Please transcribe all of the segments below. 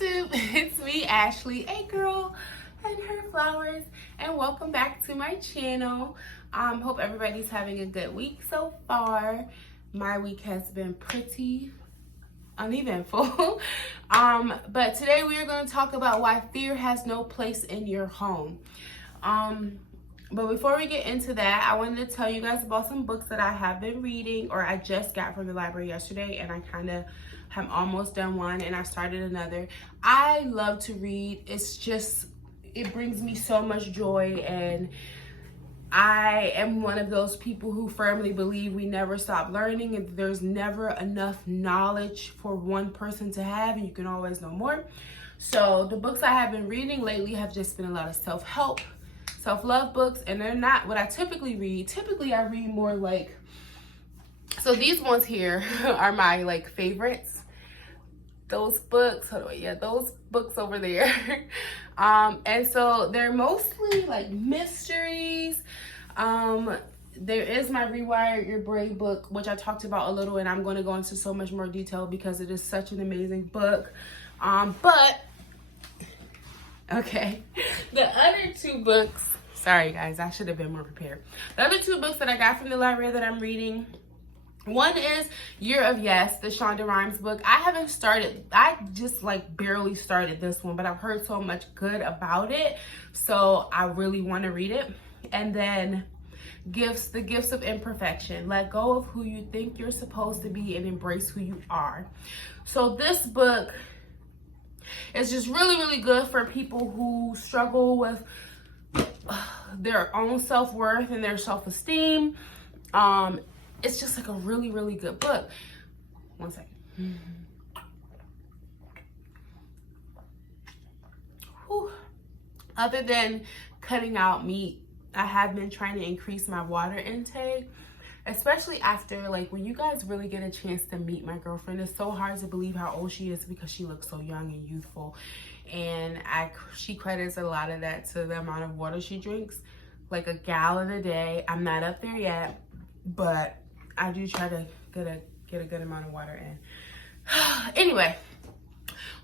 YouTube, it's me, Ashley, a girl and her flowers, and welcome back to my channel. Hope everybody's having a good week so far. My week has been pretty uneventful. But today we are going to talk about why fear has no place in your home. But before we get into that, I wanted to tell you guys about some books that I have been reading, or I just got from the library yesterday, and I kind of have almost done one and I started another. I love to read. It brings me so much joy, and I am one of those people who firmly believe we never stop learning and there's never enough knowledge for one person to have, and you can always know more. So the books I have been reading lately have just been a lot of self-help, self-love books, and they're not what I typically read. Typically I read more like, so these ones here are my like favorites. Those books, those books over there. And so they're mostly like mysteries. There is my Rewire Your Brain book, which I talked about a little, and I'm going to go into so much more detail because it is such an amazing book. Okay, the other two books, sorry guys, I should have been more prepared. The other two books that I got from the library that I'm reading, one is Year of Yes, the Shonda Rhimes book. I just like barely started this one, but I've heard so much good about it, so I really want to read it. And then The Gifts of Imperfection, let go of who you think you're supposed to be and embrace who you are. So this book is just really, really good for people who struggle with their own self-worth and their self-esteem. It's just like a really, really good book. One second. Whew. Other than cutting out meat, I have been trying to increase my water intake, especially after, like, when you guys really get a chance to meet my girlfriend. It's so hard to believe how old she is because she looks so young and youthful. And she credits a lot of that to the amount of water she drinks, like a gallon a day. I'm not up there yet, but I do try to get a good amount of water in. Anyway,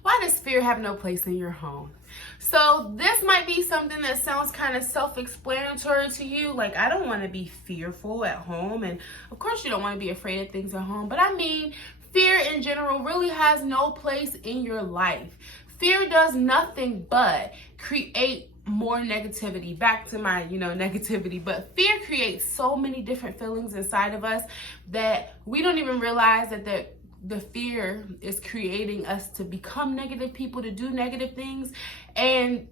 why does fear have no place in your home? So this might be something that sounds kind of self-explanatory to you. Like, I don't want to be fearful at home, and of course you don't want to be afraid of things at home, but I mean, fear in general really has no place in your life. Fear does nothing but create more negativity. Back to my, negativity, but fear creates so many different feelings inside of us that we don't even realize that the fear is creating us to become negative people, to do negative things, and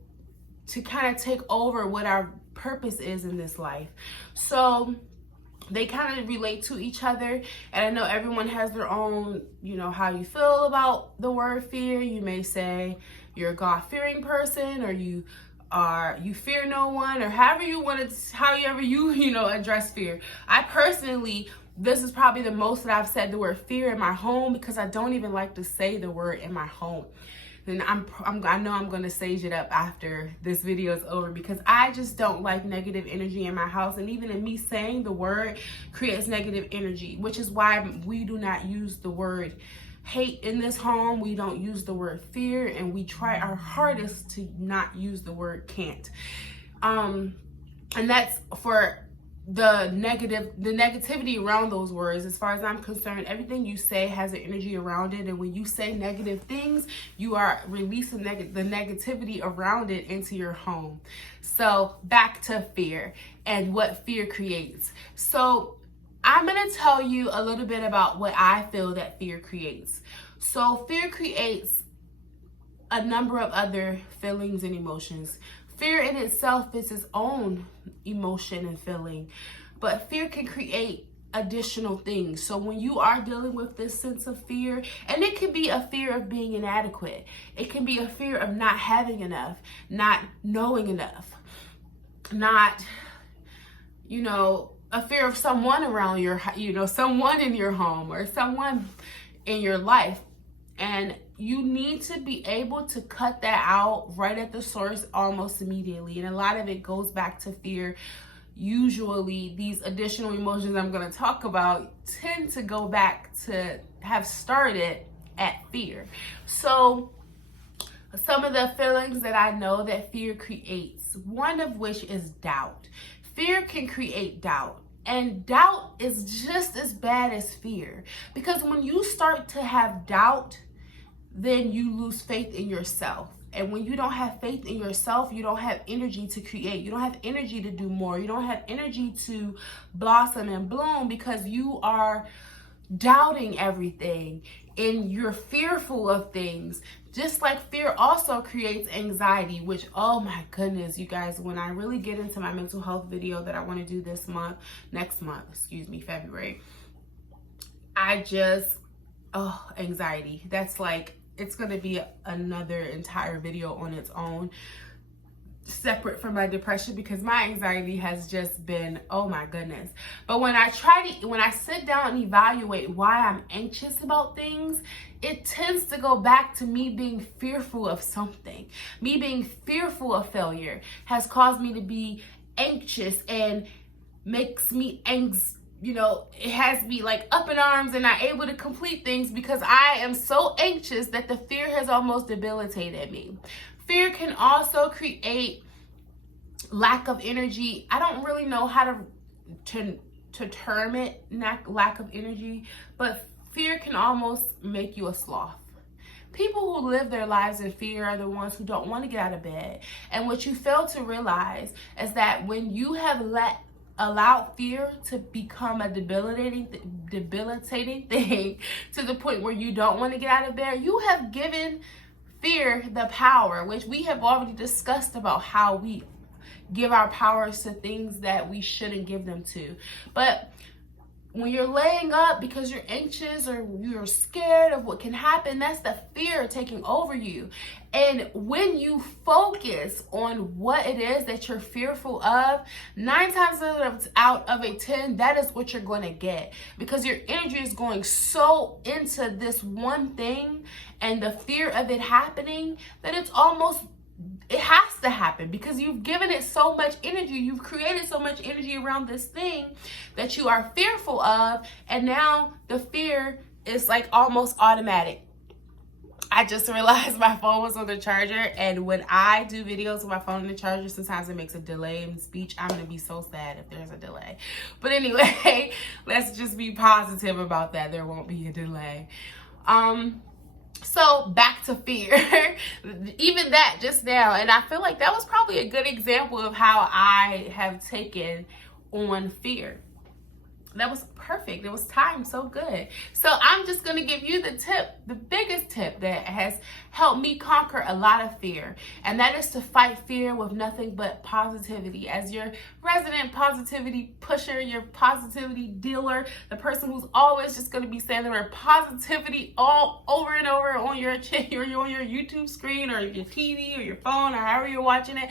to kind of take over what our purpose is in this life. So they kind of relate to each other, and I know everyone has their own, how you feel about the word fear. You may say you're a God-fearing person, or you fear no one, or however you address fear. I personally, this is probably the most that I've said the word fear in my home, because I don't even like to say the word in my home. And I know I'm gonna sage it up after this video is over, because I just don't like negative energy in my house, and even in me saying the word creates negative energy, which is why we do not use the word hate in this home. We don't use the word fear, and we try our hardest to not use the word can't. And that's for the negativity around those words. As far as I'm concerned, everything you say has an energy around it, and when you say negative things, you are releasing the negativity around it into your home. So back to fear and what fear creates. So I'm going to tell you a little bit about what I feel that fear creates. So fear creates a number of other feelings and emotions. Fear in itself is its own emotion and feeling, but fear can create additional things. So when you are dealing with this sense of fear, and it can be a fear of being inadequate, it can be a fear of not having enough, not knowing enough, not, a fear of someone around someone in your home or someone in your life. And you need to be able to cut that out right at the source almost immediately. And a lot of it goes back to fear. Usually these additional emotions I'm going to talk about tend to go back to have started at fear. So some of the feelings that I know that fear creates, one of which is doubt. Fear can create doubt. And doubt is just as bad as fear. Because when you start to have doubt, then you lose faith in yourself. And when you don't have faith in yourself, you don't have energy to create. You don't have energy to do more. You don't have energy to blossom and bloom because you are doubting everything and you're fearful of things. Just like fear also creates anxiety, which, oh my goodness, you guys, when I really get into my mental health video that I want to do next month, February, anxiety. That's like, it's going to be another entire video on its own, separate from my depression, because my anxiety has just been, oh my goodness. But when I sit down and evaluate why I'm anxious about things, it tends to go back to me being fearful of something. Me being fearful of failure has caused me to be anxious and makes me it has me like up in arms and not able to complete things because I am so anxious that the fear has almost debilitated me. Fear can also create lack of energy. I don't really know how to term it, not lack of energy, but fear can almost make you a sloth. People who live their lives in fear are the ones who don't want to get out of bed. And what you fail to realize is that when you have allowed fear to become a debilitating thing to the point where you don't want to get out of bed, you have given fear the power, which we have already discussed about how we give our powers to things that we shouldn't give them to. But when you're laying up because you're anxious or you're scared of what can happen, that's the fear taking over you. And when you focus on what it is that you're fearful of, 9 times out of 10, that is what you're going to get. Because your energy is going so into this one thing and the fear of it happening that it has to happen because you've given it so much energy. You've created so much energy around this thing that you are fearful of. And now the fear is like almost automatic. I just realized my phone was on the charger. And when I do videos with my phone on the charger, sometimes it makes a delay in speech. I'm going to be so sad if there's a delay. But anyway, let's just be positive about that. There won't be a delay. So back to fear, even that just now. And I feel like that was probably a good example of how I have taken on fear. That was perfect. It was timed so good. So I'm just going to give you the biggest tip that has helped me conquer a lot of fear. And that is to fight fear with nothing but positivity. As your resident positivity pusher, your positivity dealer, the person who's always just going to be saying the word positivity all over and over on your YouTube screen or your TV or your phone or however you're watching it.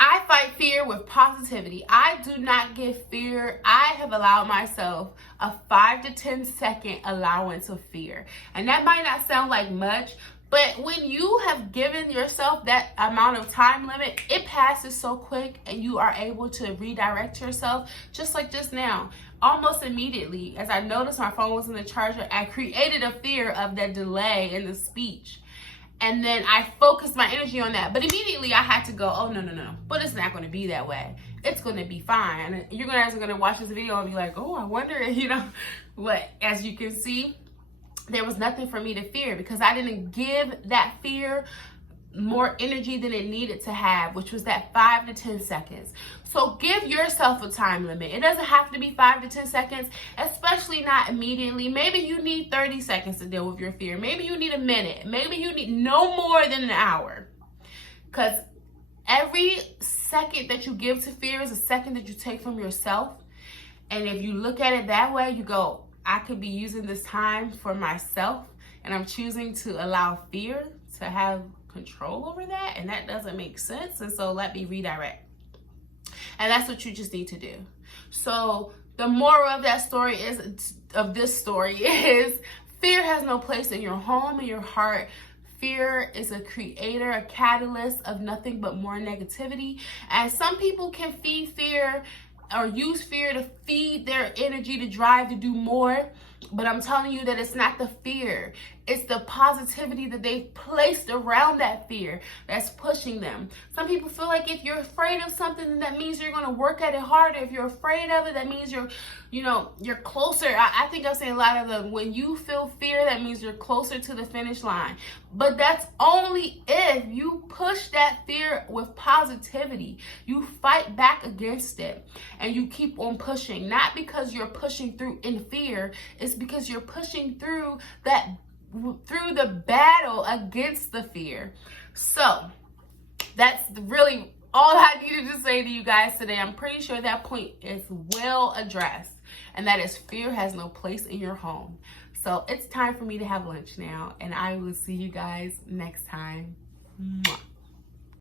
I fight fear with positivity. I do not give fear. I have allowed myself a 5 to 10 second allowance of fear. And that might not sound like much, but when you have given yourself that amount of time limit, it passes so quick and you are able to redirect yourself just like just now. Almost immediately, as I noticed my phone was in the charger, I created a fear of that delay in the speech. And then I focused my energy on that. But immediately I had to go, oh, no. But it's not going to be that way. It's going to be fine. And you're guys are going to watch this video and be like, oh, I wonder, what? As you can see, there was nothing for me to fear because I didn't give that fear more energy than it needed to have, which was that 5 to 10 seconds. So give yourself a time limit. It doesn't have to be 5 to 10 seconds, especially not immediately. Maybe you need 30 seconds to deal with your fear. Maybe you need a minute. Maybe you need no more than an hour. Because every second that you give to fear is a second that you take from yourself. And if you look at it that way, you go, I could be using this time for myself, and I'm choosing to allow fear to have control over that, and that doesn't make sense. And so let me redirect. And that's what you just need to do. So the moral of this story is fear has no place in your home, in your heart. Fear is a creator, a catalyst of nothing but more negativity. And some people can feed fear or use fear to feed their energy to drive to do more. But I'm telling you that it's not the fear. It's the positivity that they've placed around that fear that's pushing them. Some people feel like if you're afraid of something, then that means you're going to work at it harder. If you're afraid of it, that means you're closer. I think I'm saying a lot of them. When you feel fear, that means you're closer to the finish line. But that's only if you push that fear with positivity. You fight back against it and you keep on pushing. Not because you're pushing through in fear. It's because you're pushing through the battle against the fear. So that's really all I needed to say to you guys today. I'm pretty sure that point is well addressed, and that is fear has no place in your home. So it's time for me to have lunch now, and I will see you guys next time. Mwah.